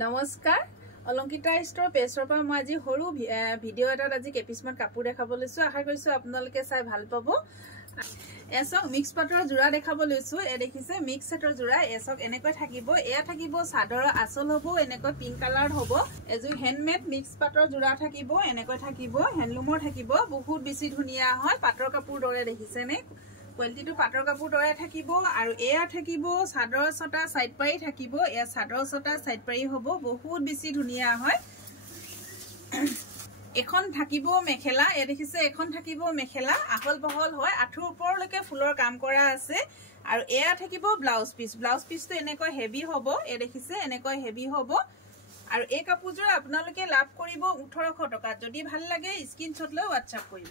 নমস্কাৰ অলংকিতা ষ্টৰ পেজৰ পৰা মই আজি সৰু ভিডিঅ' এটাত আজি কেপিছমান কাপোৰ দেখাব লৈছো আশা কৰিছো আপোনালোকে চাই ভাল পাব এসক মিক্স পাটৰ জোৰা দেখাব লৈছো এ দেখিছে মিক্স সেটৰ জোৰা এসক এনেকৈ থাকিব এয়া থাকিব সাদৰ আসল হ'ব এনেকৈ পিংক কালাৰ হ'ব এজু হ্যান্ডমেড মিক্স পাটৰ জোৰা থাকিব এনেকৈ থাকিব হ্যান্ডলুমৰ থাকিব বহুত বেছি ধুনিয়া হয় পাটৰ কাপোৰ দৰে দেখিছে নে কোৱালিটি তো পাটৰ কাপোৰ দৰে থাকিব আৰু এয়া থাকিব সাদৰ ছটা সাইড পাৰি থাকিব এয়া সাদৰ ছটা সাইড পাৰি হ'ব বহুত বেছি ধুনিয়া হয় এখন থাকিব মেখেলা এ দেখিছে এখন থাকিব মেখেলা আহল বহল হয় আঠুৰ ওপৰলৈকে ফুলৰ কাম কৰা আছে আৰু এয়া থাকিব ব্লাউজ পিচটো এনেকৈ হেভি হ'ব এ দেখিছে এনেকৈ হেভি হ'ব আৰু এই কাপোৰযোৰ আপোনালোকে লাভ কৰিব 1800 টকা যদি ভাল লাগে স্ক্ৰিনশ্বট লৈ WhatsApp কৰিব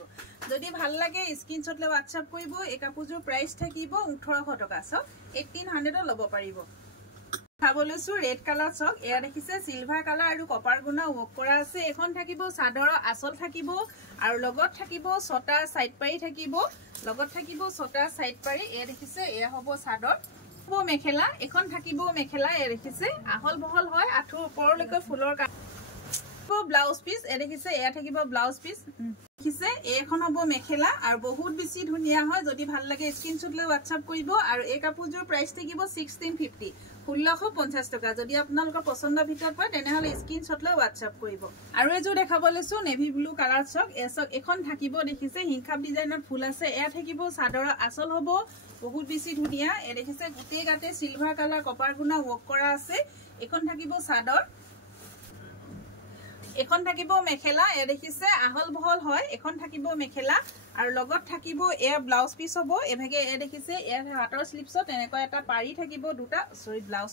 যদি ভাল লাগে স্ক্ৰিনশ্বট লৈ WhatsApp কৰিব এই কাপোৰযোৰ প্ৰাইস থাকিব 1800 টকা সব 1800 ল'ব পাৰিব খাবলৈছো ৰেড কালাৰ চক এয়া দেখিছে সিলভাৰ কালাৰ আৰু কপাৰ গুণা ওৱৰ্ক কৰা আছে এখন থাকিব সাদৰ আসল থাকিব আৰু লগত থাকিব ছটা সাইড পাৰি থাকিব লগত থাকিব ছটা সাইড পাৰি এয়া দেখিছে এয়া হ'ব সাদৰ মেখেলা এখন থাকিব মেখেলা এ দেখিছে আহল বহল হয় আঠুৰ ওপৰলৈকে ফুলৰ কাম ব্লাউজ পিস এ দেখিছে এয়া থাকিব ব্লাউজ পিস দেখিছে এখন হ'ব মেখেলা আৰু বহুত বেছি ধুনিয়া হয় যদি ভাল লাগে স্ক্ৰিনশ্বট লৈ WhatsApp কৰিব আৰু এই কাপোৰযোৰ প্ৰাইস থাকিব 1650 1650 টকা যদি আপোনালোকৰ পছন্দৰ ভিতৰত পায় তেনেহলে স্ক্ৰিনশ্বট লৈ WhatsApp কৰিব আৰু এযোৰ দেখাব লৈছো নেভি ব্লু কালাৰ চক এসক এখন থাকিব দেখিছে হিংখাপ ডিজাইনত ফুল আছে এয়া থাকিব সাদৰ আসল হ'ব বহুত বেছি ধুনিয়া এ দেখিছে গুটেই গাতে সিলভাৰ কালাৰ কপাৰ গুণা ওৱৰ্ক কৰা আছে এখন থাকিব সাদৰ এখন থাকিব মেখেলা এ দেখিছে আহল বহল হয় এখন থাকিব মেখেলা আৰু লগত থাকিব এ ব্লাউজ পিস হ'ব এভাগে এ দেখিছে এ হাতৰ স্লিপছত এনেকৈ এটা পাৰি থাকিব দুটা সৰি ব্লাউজ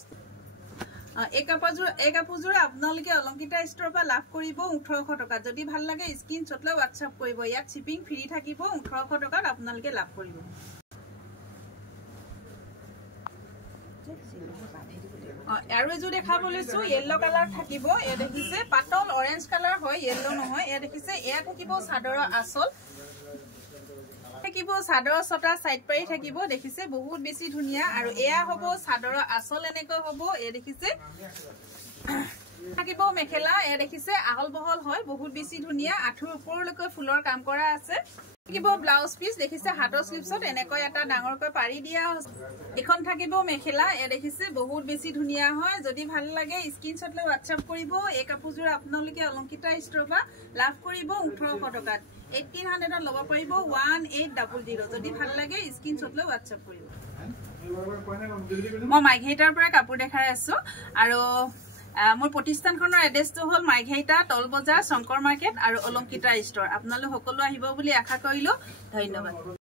এই কাপোৰযোৰ আপোনালোকে অলংকিতা ষ্টৰৰ পৰা লাভ কৰিব 1800 টকা যদি ভাল লাগে স্ক্ৰিনশ্বট লৈ WhatsApp কৰিব ইয়াত শিপিং ফ্ৰী থাকিব 1800 টকাত আপোনালোকে লাভ কৰিব আৰু এজো দেখাব লৈছো ইয়েলো কালাৰ থাকিব এ দেখিছে পাতল অৰেঞ্জ কালাৰ হয় ইয়েলো নহয় এ দেখিছে এয়া থাকিব সাদৰ আসল থাকিব সাদৰ ছটা সাইড পাৰি থাকিব দেখিছে বহুত বেছি ধুনিয়া আৰু এয়া হ'ব সাদৰ আসল এনেকৈ হ'ব এ দেখিছে থাকিব মেখেলা এ দেখিছে আহল বহল হয় বহুত বেছি ধুনিয়া আঠুৰ ওপৰলৈকে ফুলৰ কাম কৰা আছে থাকিব ব্লাউজ পিস দেখিছে হাতৰ স্লিপছত এনেকৈ এটা ডাঙৰকৈ পাৰি দিয়া এখন থাকিব মেখেলা এ দেখিছে বহুত বেছি ধুনিয়া হয় যদি ভাল লাগে স্ক্ৰিনশ্বট লৈ WhatsApp কৰিব এই কাপোৰযোৰ আপোনালোকে অলংকিতা ষ্টৰৰ পৰা লাভ কৰিব 1800 টকাত 1800 ল'ব পাৰিব 1800 যদি ভাল লাগে স্ক্ৰিনশ্বট লৈ WhatsApp কৰিব মই মাইঘেইটাৰ পৰা কাপোৰ দেখাই আছো আৰু মোৰ প্ৰতিষ্ঠানখনৰ এড্ৰেছটো হ'ল মাইঘেইটা টল বজাৰ শংকৰ মাৰ্কেট আৰু অলংকিতা ষ্টৰ আপোনালোক সকলো আহিব বুলি আশা কৰিলো ধন্যবাদ